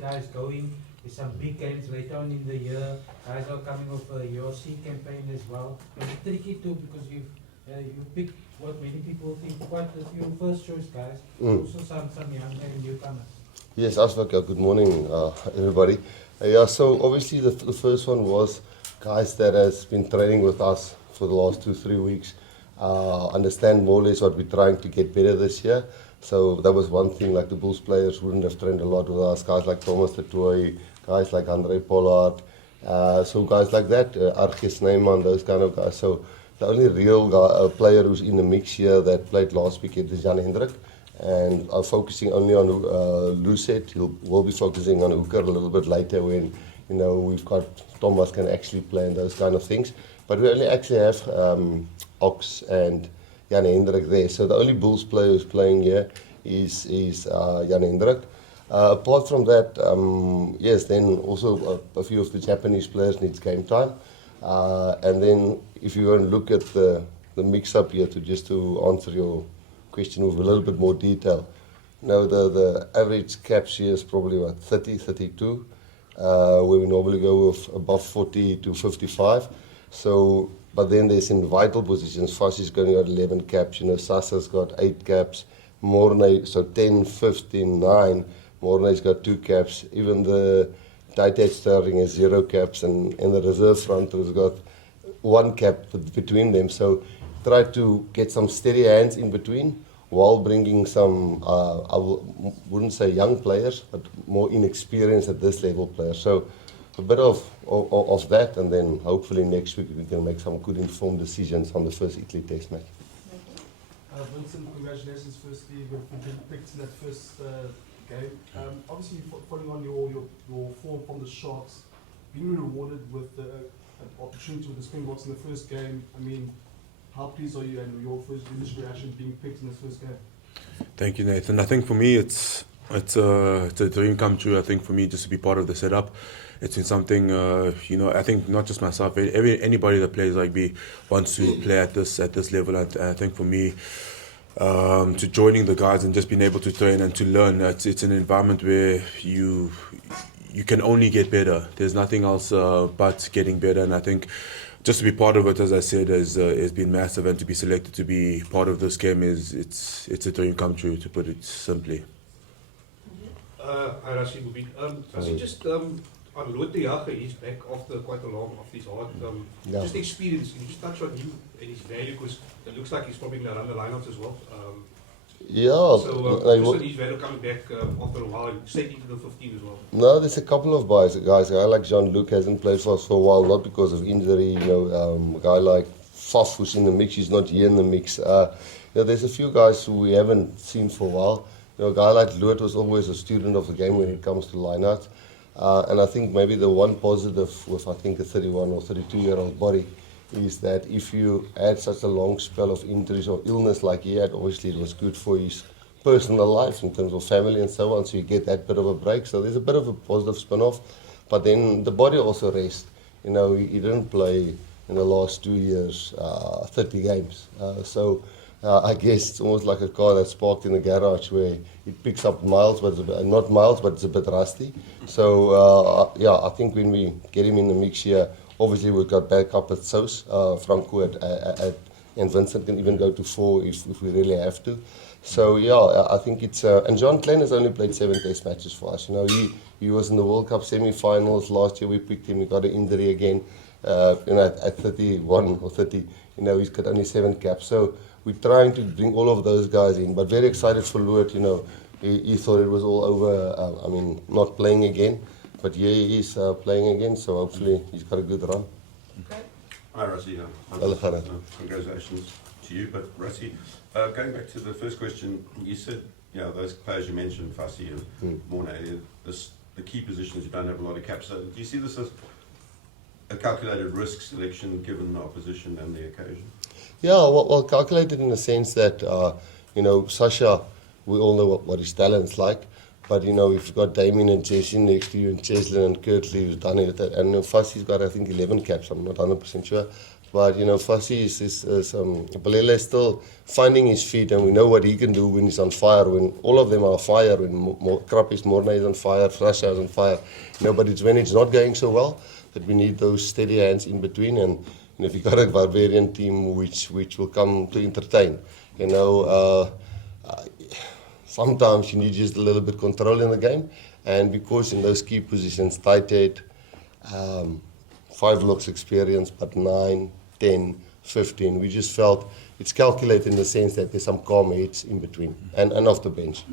guys going. There's some big games later on in the year. Guys are coming off a URC campaign as well. It's tricky too because you pick what many people think quite a few first choice guys. Also some younger newcomers. Yes, Asvaka, good morning everybody. Yeah, so obviously the first one was guys that has been training with us for the last 2-3 weeks. Understand more or less what we're trying to get better this year. So that was one thing, like the Bulls players wouldn't have trained a lot with us. Guys like Thomas de Tooy, guys like Andre Pollard, so guys like that, Argis Neyman, those kind of guys. So the only real player who's in the mix here that played last weekend is Jan Hendrik. And I'm focusing only on Lucet. We'll be focusing on Hooker a little bit later when, you know, we've got Thomas can actually play and those kind of things. But we only actually have Ox and Jan Hendrik there. So the only Bulls player who's playing here is Jan Hendrik. Apart from that, yes, then also a few of the Japanese players needs game time. And then if you want to look at the mix-up here to answer your question with a little bit more detail. Now the average caps here is probably what, 30, 32, where we normally go with above 40 to 55. So, but then there's in vital positions, Fassi's going to got 11 caps, you know, Sasa's got 8 caps, Morne, so 10, 15, 9, Morne's got 2 caps, even the tight edge starting has 0 caps, and the reserve front has got 1 cap between them. So try to get some steady hands in between while bringing some, I wouldn't say young players, but more inexperienced at this level players. So a bit of that, and then hopefully next week we can make some good informed decisions on the first Italy test match. Vincent, congratulations firstly with being picked in that first game. Obviously following on your form from the Sharks, being rewarded with an opportunity with the Springboks in the first game, I mean, how pleased are you and your first initial reaction being picked in this first game? Thank you, Nathan. I think for me it's a dream come true. I think for me just to be part of the setup, it's been something, you know, I think not just myself, anybody that plays rugby wants to play at this level. I think for me, to joining the guys and just being able to train and to learn, it's an environment where you can only get better. There's nothing else but getting better, and I think just to be part of it, as I said, has been massive, and to be selected to be part of this game it's a dream come true, to put it simply. Hi Rassie, Rassie, just on Lotte Jager, he's back after quite a long, after his hard, just experience, can you just touch on him and his value, because it looks like he's probably going to run the lineups as well. So just on his value coming back after a while, and straight into the 15 as well. No, there's a couple of guys. A guy like Jean-Luc hasn't played for us for a while, not because of injury. You know, a guy like Faf who's in the mix, he's not here in the mix. You know, there's a few guys who we haven't seen for a while. You know, a guy like Loot was always a student of the game when it comes to lineouts. And I think maybe the one positive with, I think, a 31 or 32-year-old body is that if you had such a long spell of injuries or illness like he had, obviously it was good for his personal life in terms of family and so on, so you get that bit of a break. So there's a bit of a positive spin-off. But then the body also rests. You know, he didn't play in the last 2 years 30 games. So I guess it's almost like a car that's parked in the garage where it picks up miles, but it's a bit, not miles, but it's a bit rusty. So yeah, I think when we get him in the mix here, obviously we've got backup at Sous, Franco and Vincent can even go to 4 if we really have to. So yeah, I think it's and John Klein has only played 7 test matches for us. You know, he was in the World Cup semi-finals last year. We picked him. He got an injury again. You know, at 31 or 30, you know, he's got only 7 caps. So we're trying to bring all of those guys in, but very excited for Loot. You know, he thought it was all over. I mean, not playing again, but yeah, he is playing again. So hopefully he's got a good run. Okay. Hi Rassie, congratulations to you. But Rassie, going back to the first question, you said, you know, those players you mentioned, Fassi and Morne, the key positions you don't have a lot of caps. So do you see this as a calculated risk selection given the opposition and the occasion? Yeah, well calculated in the sense that, you know, Sasha, we all know what his talent's like, but, you know, if you've got Damien and Jesse next to you, and Cheslin and Kirtley who's done it, and Fassi's got, I think, 11 caps, I'm not 100% sure, But Fassie Balele is still finding his feet, and we know what he can do when he's on fire. When all of them are on fire, when Krappies Morne is on fire, Frasha is on fire. But it's when it's not going so well that we need those steady hands in between. And if you got a Barbarian team which will come to entertain, sometimes you need just a little bit control in the game, and because in those key positions, tight head, 5 looks experience, but 9, 10, 15, we just felt it's calculated in the sense that there's some calm heads in between and off the bench.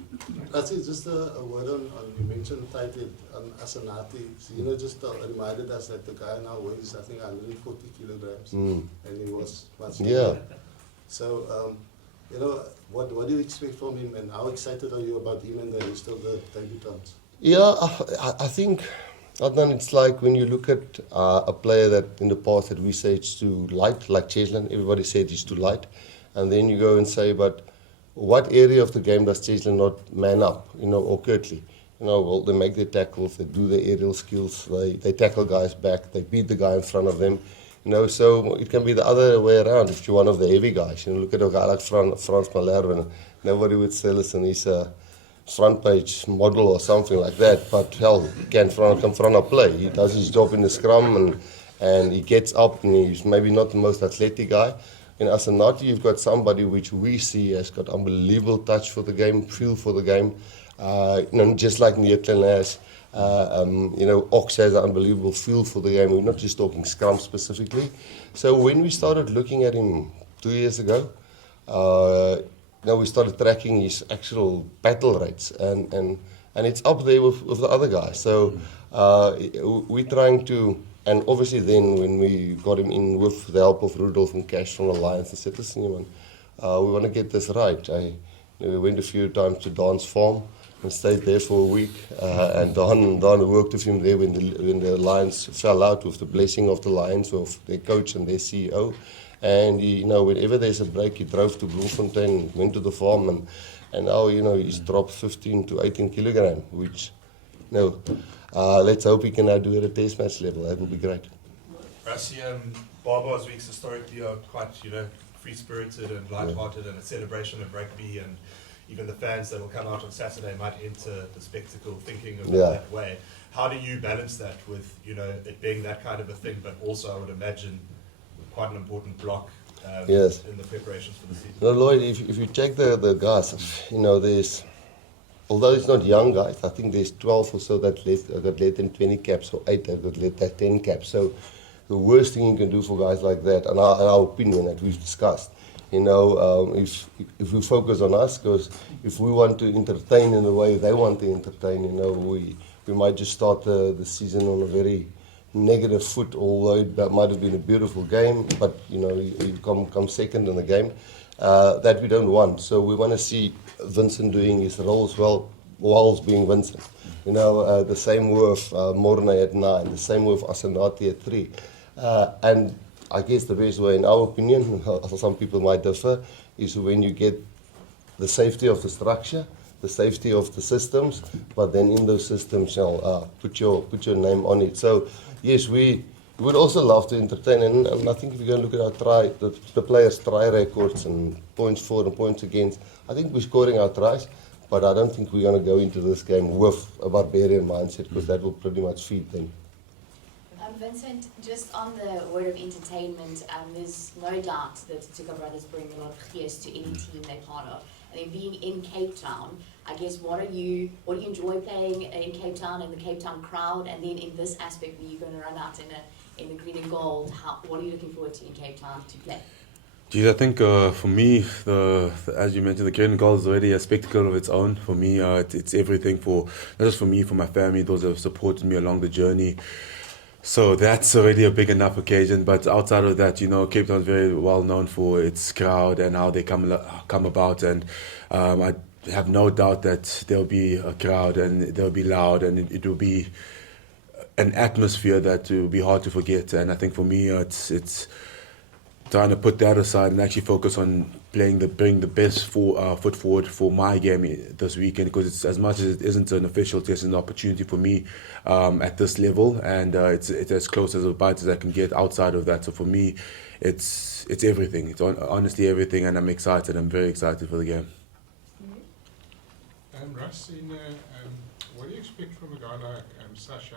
Rassie, just a word on you mentioned tight head on Asanati. So, just reminded us that the guy now weighs, I think, 140 kilograms, and he was much bigger. So, what do you expect from him, and how excited are you about him and the rest of the debutants? Yeah, I think, Adnan, it's like when you look at a player that in the past that we say it's too light, like Cheslin, everybody said he's too light. And then you go and say, but what area of the game does Cheslin not man up, or Kirtley? Well, they make their tackles, they do their aerial skills, they tackle guys back, they beat the guy in front of them. So it can be the other way around if you're one of the heavy guys. Look at a guy like Frans Malherbe, nobody would say, listen, he's a front page model or something like that, but hell, he can come front of play. He does his job in the scrum and he gets up, and he's maybe not the most athletic guy. In Asanati, you've got somebody which we see has got unbelievable touch for the game, feel for the game, just like Neetlen has. Ox has an unbelievable feel for the game. We're not just talking scrum specifically. So when we started looking at him 2 years ago, we started tracking his actual battle rates, and it's up there with the other guys. So we're trying to, and obviously then when we got him in with the help of Rudolph and Cash from Alliance and said, listen, we want to get this right. We went a few times to Don's farm and stayed there for a week, and Don worked with him there when the Lions fell out, with the blessing of the Lions, of their coach and their CEO. And whenever there's a break, he drove to Bloemfontein, went to the farm, and now he's dropped 15 to 18 kilograms, which let's hope he can now do it at test match level. That would be great. Rassie, Barbars weeks historically are quite free-spirited and light-hearted, and a celebration of rugby, and even the fans that will come out on Saturday might enter the spectacle thinking of it that way. How do you balance that with it being that kind of a thing, but also I would imagine quite an important block in the preparations for the season? Lloyd, if you check the guys, there's, although it's not young guys, I think there's 12 or so that got less than 20 caps, or 8 that got less than 10 caps. So the worst thing you can do for guys like that, in our opinion, that we've discussed, if we focus on us, because if we want to entertain in the way they want to entertain, we might just start the season on a very negative foot, although it might have been a beautiful game, but you come second in the game. That we don't want. So we want to see Vincent doing his role as well, whilst being Vincent. The same with Morne at 9, the same with Asanati at 3. And I guess the best way, in our opinion, some people might differ, is when you get the safety of the structure, the safety of the systems, but then in those systems, put your name on it. So yes, we would also love to entertain, and I think if you're going to look at the players' try records and points for and points against, I think we're scoring our tries, but I don't think we're going to go into this game with a Barbarian mindset, because that will pretty much feed them. Vincent, just on the word of entertainment, there's no doubt that the Tshituka brothers bring a lot of gears to any team they're part of. And then being in Cape Town, I guess what do you enjoy playing in Cape Town and the Cape Town crowd? And then in this aspect where you're going to run out in the green and gold, what are you looking forward to in Cape Town to play? Geez, I think for me, as you mentioned, the green and gold is already a spectacle of its own. For me, it's everything not just for me, for my family, those that have supported me along the journey. So that's already a big enough occasion. But outside of that, Cape Town is very well known for its crowd and how they come about. And I have no doubt that there'll be a crowd and they'll be loud, and it will be an atmosphere that will be hard to forget. And I think for me, it's trying to put that aside and actually focus on bring the best foot forward for my game this weekend, because it's, as much as it isn't an official test, it's an opportunity for me at this level, and it's as close as a bite as I can get outside of that. So for me, it's everything. It's honestly everything, and I'm excited. I'm very excited for the game. Russ, what do you expect from a guy like Sasha?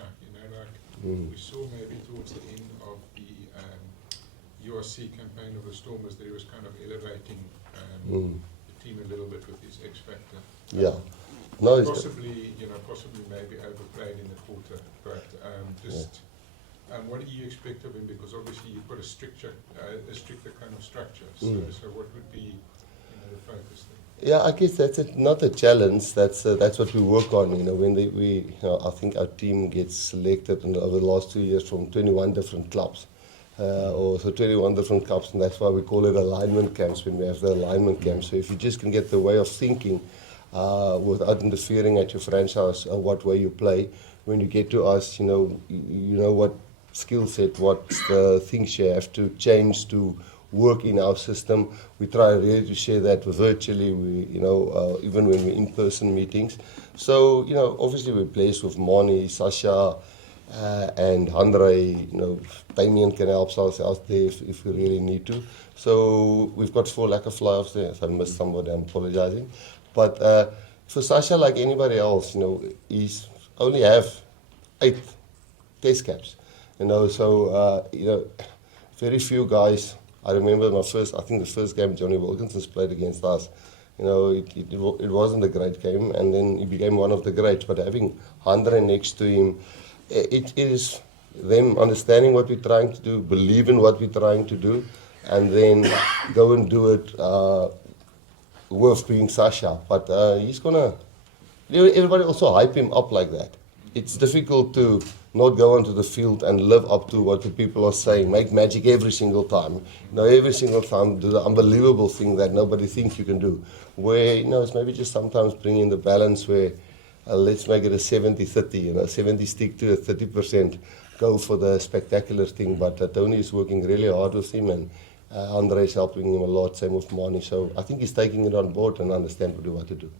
We saw maybe towards the end of the URC campaign of the Stormers that he was kind of elevating the team a little bit with his X factor. Yeah. No, Possibly maybe overplayed in the quarter, but what do you expect of him? Because obviously you've got a stricter kind of structure. So what would be the focus there? Yeah, I guess that's not a challenge. That's what we work on. When I think our team gets selected over the last 2 years from 21 different clubs, or 21 different clubs, and that's why we call it alignment camps when we have the alignment camps. So if you just can get the way of thinking without interfering at your franchise or what way you play, when you get to us, you know what skill set, what things you have to change to work in our system. We try really to share that virtually. Even when we're in person meetings. So obviously we're blessed with Mani, Sasha, and Andre. Damien can help us out there if we really need to. So we've got 4 lacquer fly-offs there. If I missed somebody, I'm apologizing. But for Sasha, like anybody else, he's only have 8 test caps. So very few guys. I remember the first game Johnny Wilkinson's played against us. It wasn't a great game, and then he became one of the greats. But having Andre next to him, it is them understanding what we're trying to do, believe in what we're trying to do, and then go and do it worth being Sasha. But he's gonna. Everybody also hype him up like that. It's difficult to not go onto the field and live up to what the people are saying, make magic every single time. Every single time do the unbelievable thing that nobody thinks you can do. Where, it's maybe just sometimes bringing the balance where let's make it a 70-30, 70 stick to a 30%, go for the spectacular thing. But Tony is working really hard with him, and Andre is helping him a lot, same with Mani. So I think he's taking it on board and understand what to do.